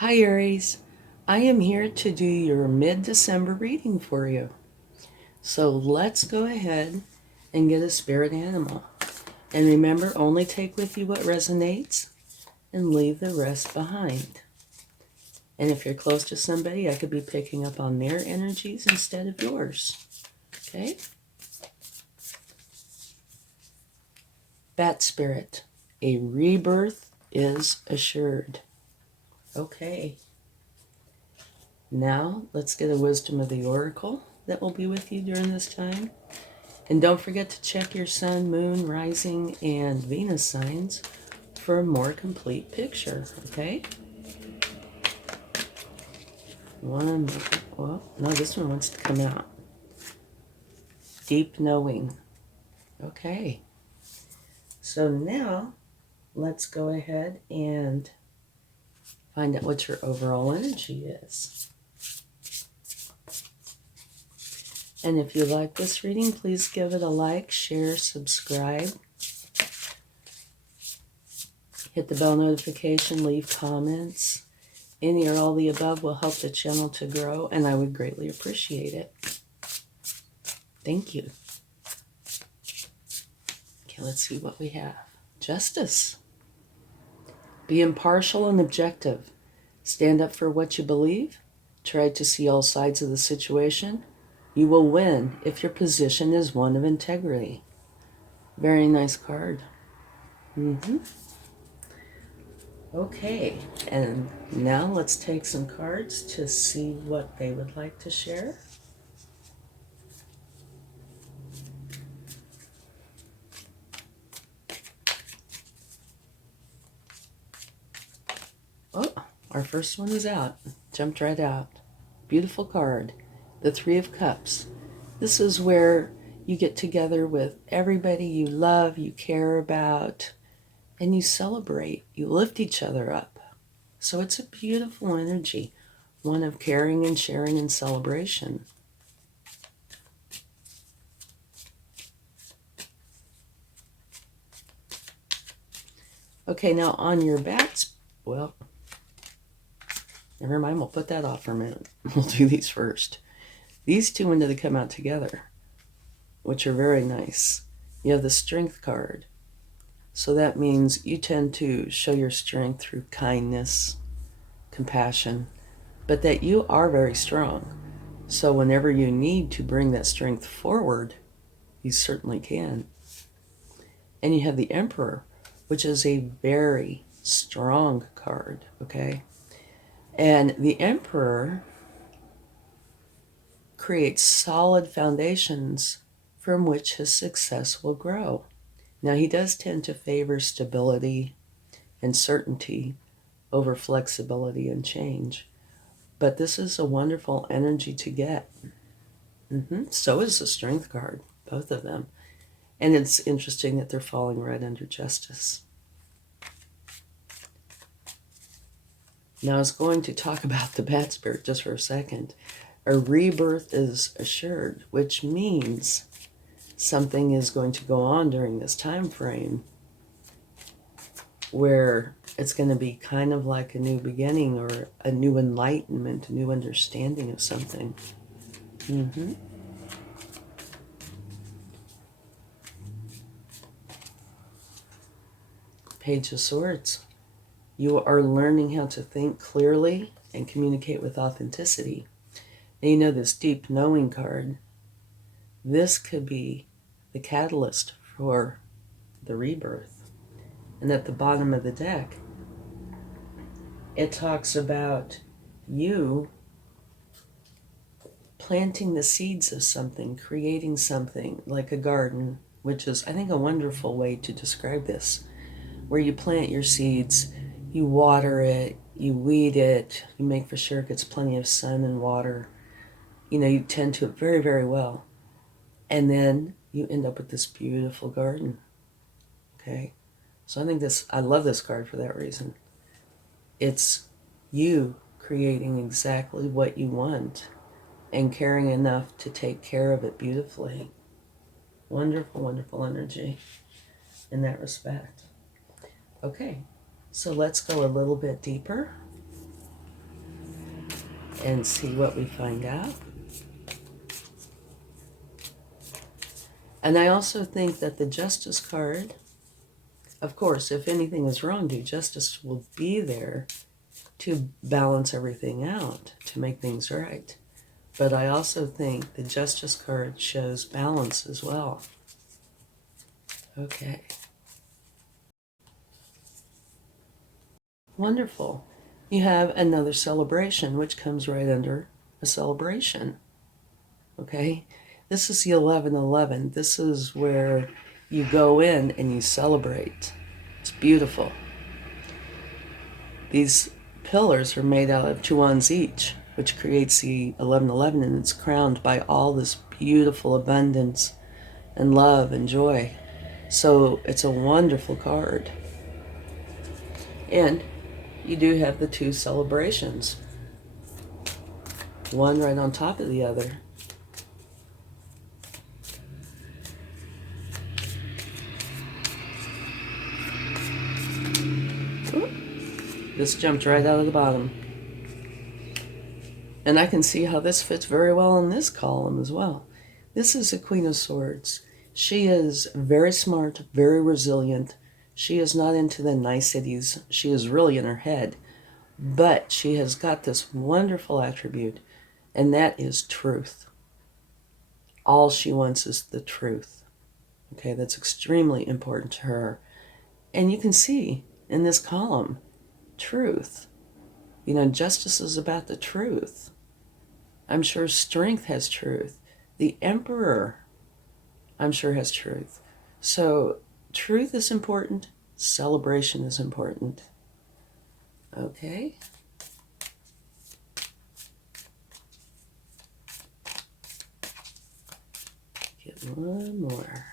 Hi Aries, I am here to do your mid-December reading for you. So let's go ahead and get a spirit animal. And remember, only take with you what resonates and leave the rest behind. And if you're close to somebody, I could be picking up on their energies instead of yours. Okay? Bat spirit, a rebirth is assured. Okay. Now, let's get a wisdom of the oracle that will be with you during this time. And don't forget to check your sun, moon, rising, and Venus signs for a more complete picture, okay? Well, no, this one wants to come out. Deep knowing. Okay. So now, let's go ahead and find out what your overall energy is. And if you like this reading, please give it a like, share, subscribe. Hit the bell notification, leave comments. Any or all the above will help the channel to grow, and I would greatly appreciate it. Thank you. Okay, let's see what we have. Justice. Be impartial and objective. Stand up for what you believe. Try to see all sides of the situation. You will win if your position is one of integrity. Very nice card. Okay, and now let's take some cards to see what they would like to share. Oh, our first one is out. Jumped right out. Beautiful card. The Three of Cups. This is where you get together with everybody you love, you care about, and you celebrate. You lift each other up. So it's a beautiful energy, one of caring and sharing and celebration. Okay, now on your bats, well, never mind, we'll put that off for a minute. We'll do these first. These two wanted to come out together, which are very nice. You have the Strength card. So that means you tend to show your strength through kindness, compassion, but that you are very strong. So whenever you need to bring that strength forward, you certainly can. And you have the Emperor, which is a very strong card, okay? And the Emperor creates solid foundations from which his success will grow. Now, he does tend to favor stability and certainty over flexibility and change. But this is a wonderful energy to get. So is the Strength card, both of them. And it's interesting that they're falling right under Justice. Now I was going to talk about the Bat Spirit just for a second. A rebirth is assured, which means something is going to go on during this time frame where it's going to be kind of like a new beginning or a new enlightenment, a new understanding of something. Page of Swords. You are learning how to think clearly and communicate with authenticity. And you know this Deep Knowing card, this could be the catalyst for the rebirth. And at the bottom of the deck, it talks about you planting the seeds of something, creating something like a garden, which is, I think, a wonderful way to describe this, where you plant your seeds, you water it, you weed it, you make for sure it gets plenty of sun and water. You know, you tend to it very, very well. And then you end up with this beautiful garden. Okay? So I love this card for that reason. It's you creating exactly what you want and caring enough to take care of it beautifully. Wonderful, wonderful energy in that respect. Okay, so let's go a little bit deeper. and see what we find out. And I also think that the Justice card, of course, if anything is wrong, the Justice will be there to balance everything out, to make things right. But I also think the Justice card shows balance as well. Okay. Wonderful. You have another celebration, which comes right under a celebration. Okay? This is the 1111. This is where you go in and you celebrate. It's beautiful. These pillars are made out of 2 wands each, which creates the 1111, and it's crowned by all this beautiful abundance and love and joy. So it's a wonderful card. And you do have the 2 celebrations, one right on top of the other. This jumped right out of the bottom. And I can see how this fits very well in this column as well. This is a Queen of Swords. She is very smart, very resilient. She is not into the niceties. She is really in her head. But she has got this wonderful attribute, and that is truth. All she wants is the truth. Okay, that's extremely important to her. And you can see in this column, truth. You know, justice is about the truth. I'm sure strength has truth. The Emperor, I'm sure, has truth. So truth is important. Celebration is important. Okay. Get one more.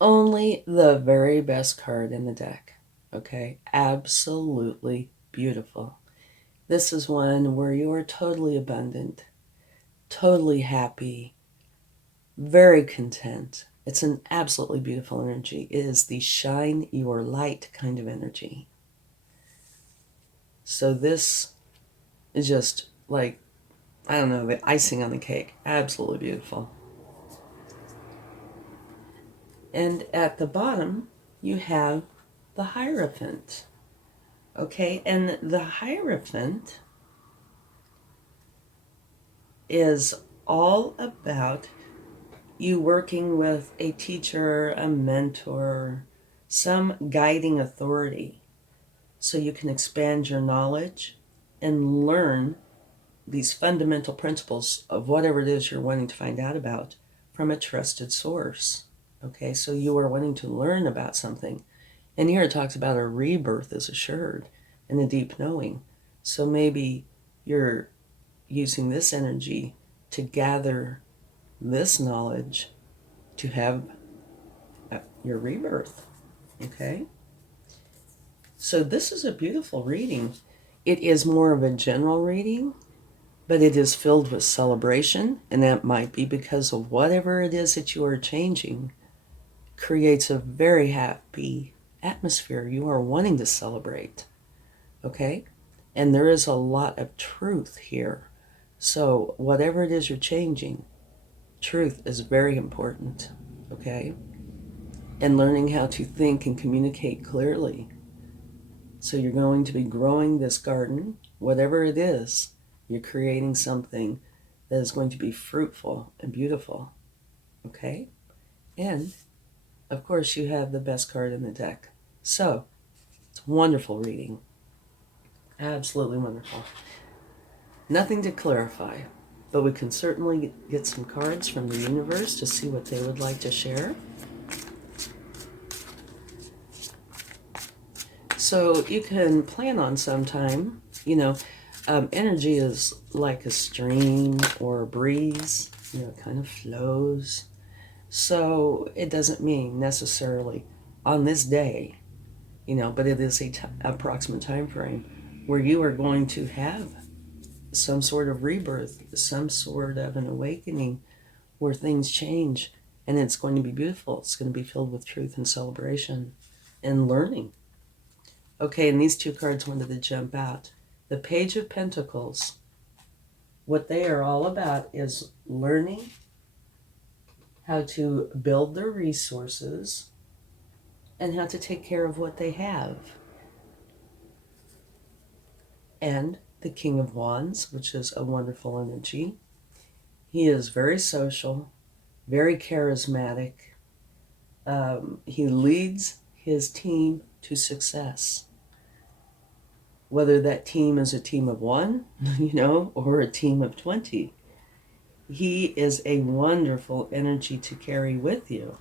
Only the very best card in the deck. Okay. Absolutely beautiful. This is one where you are totally abundant, totally happy, very content. It's an absolutely beautiful energy. It is the shine your light kind of energy. So this is just like, I don't know, the icing on the cake. Absolutely beautiful. And at the bottom, you have the Hierophant. Okay, and the Hierophant is all about you working with a teacher, a mentor, some guiding authority, so you can expand your knowledge and learn these fundamental principles of whatever it is you're wanting to find out about from a trusted source. Okay, so you are wanting to learn about something. And here it talks about a rebirth is assured and a deep knowing. So maybe you're using this energy to gather this knowledge to have your rebirth. Okay? So this is a beautiful reading. It is more of a general reading, but it is filled with celebration, and that might be because of whatever it is that you are changing creates a very happy atmosphere. You are wanting to celebrate. Okay? And there is a lot of truth here. So whatever it is you're changing, truth is very important. Okay? And learning how to think and communicate clearly. So you're going to be growing this garden, whatever it is, you're creating something that is going to be fruitful and beautiful. Okay? And, of course, you have the best card in the deck. So, it's wonderful reading. Absolutely wonderful. Nothing to clarify, but we can certainly get some cards from the universe to see what they would like to share. So you can plan on sometime, energy is like a stream or a breeze, it kind of flows. So it doesn't mean necessarily on this day, but it is a approximate time frame where you are going to have some sort of rebirth, some sort of an awakening where things change, and it's going to be beautiful. It's going to be filled with truth and celebration and learning. Okay, and these two cards wanted to jump out. The Page of Pentacles, what they are all about is learning how to build their resources and how to take care of what they have. And the King of Wands, which is a wonderful energy. He is very social, very charismatic. He leads his team to success. Whether that team is a team of one, or a team of 20. He is a wonderful energy to carry with you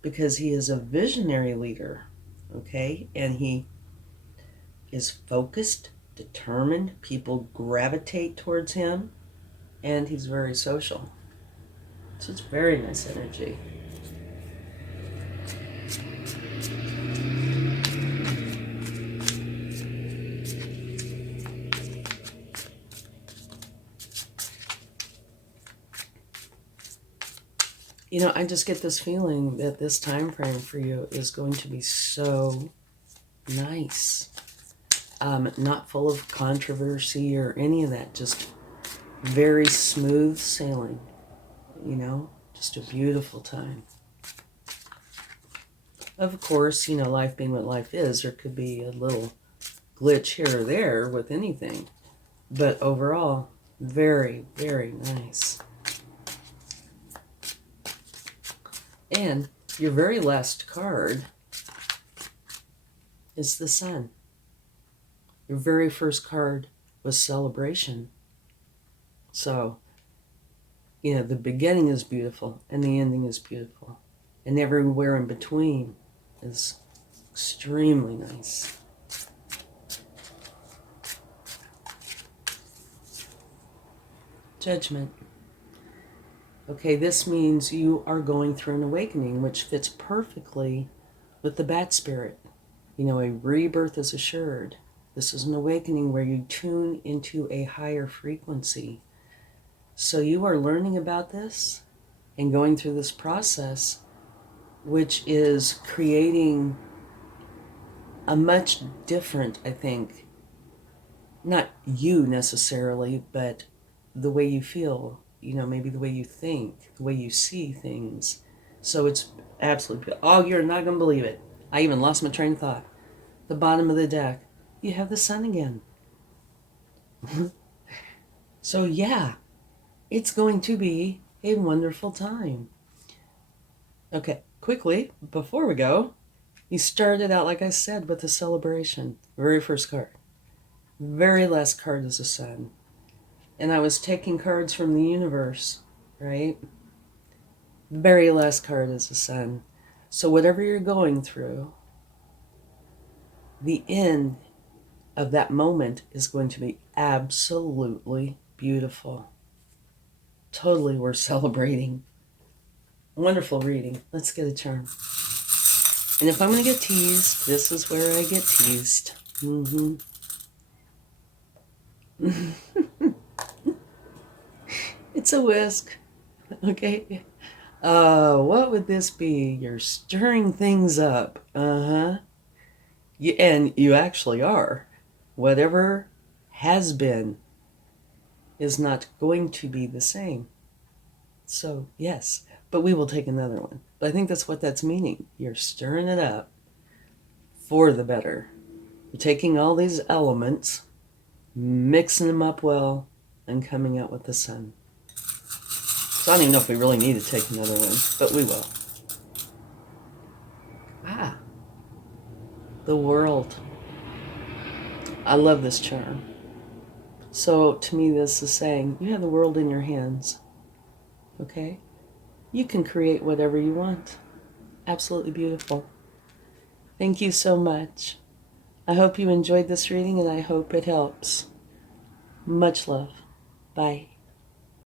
because he is a visionary leader, okay? And he is focused, determined. People gravitate towards him, and he's very social. So it's very nice energy. I just get this feeling that this time frame for you is going to be so nice. Not full of controversy or any of that. Just very smooth sailing. Just a beautiful time. Of course, life being what life is, there could be a little glitch here or there with anything. But overall, very, very nice. And your very last card is the Sun. Your very first card was Celebration. So, the beginning is beautiful and the ending is beautiful. And everywhere in between is extremely nice. Judgment. Okay, this means you are going through an awakening, which fits perfectly with the bat spirit. A rebirth is assured. This is an awakening where you tune into a higher frequency. So you are learning about this and going through this process, which is creating a much different, I think, not you necessarily, but the way you feel. Maybe the way you think, the way you see things. So it's absolutely, you're not going to believe it. I even lost my train of thought. The bottom of the deck, you have the Sun again. So yeah, it's going to be a wonderful time. Okay, quickly, before we go, you started out, like I said, with the Celebration. Very first card. Very last card is the Sun. And I was taking cards from the universe, right? The very last card is the Sun. So whatever you're going through, the end of that moment is going to be absolutely beautiful. Totally worth celebrating. Wonderful reading. Let's get a charm. And if I'm going to get teased, this is where I get teased. It's a whisk. Okay. What would this be? You're stirring things up. And you actually are. Whatever has been is not going to be the same. So, yes. But we will take another one. But I think that's what that's meaning. You're stirring it up for the better. You're taking all these elements, mixing them up well, and coming out with the Sun. So I don't even know if we really need to take another one, but we will. The World. I love this charm. So to me, this is saying, you have the world in your hands. Okay? You can create whatever you want. Absolutely beautiful. Thank you so much. I hope you enjoyed this reading, and I hope it helps. Much love. Bye.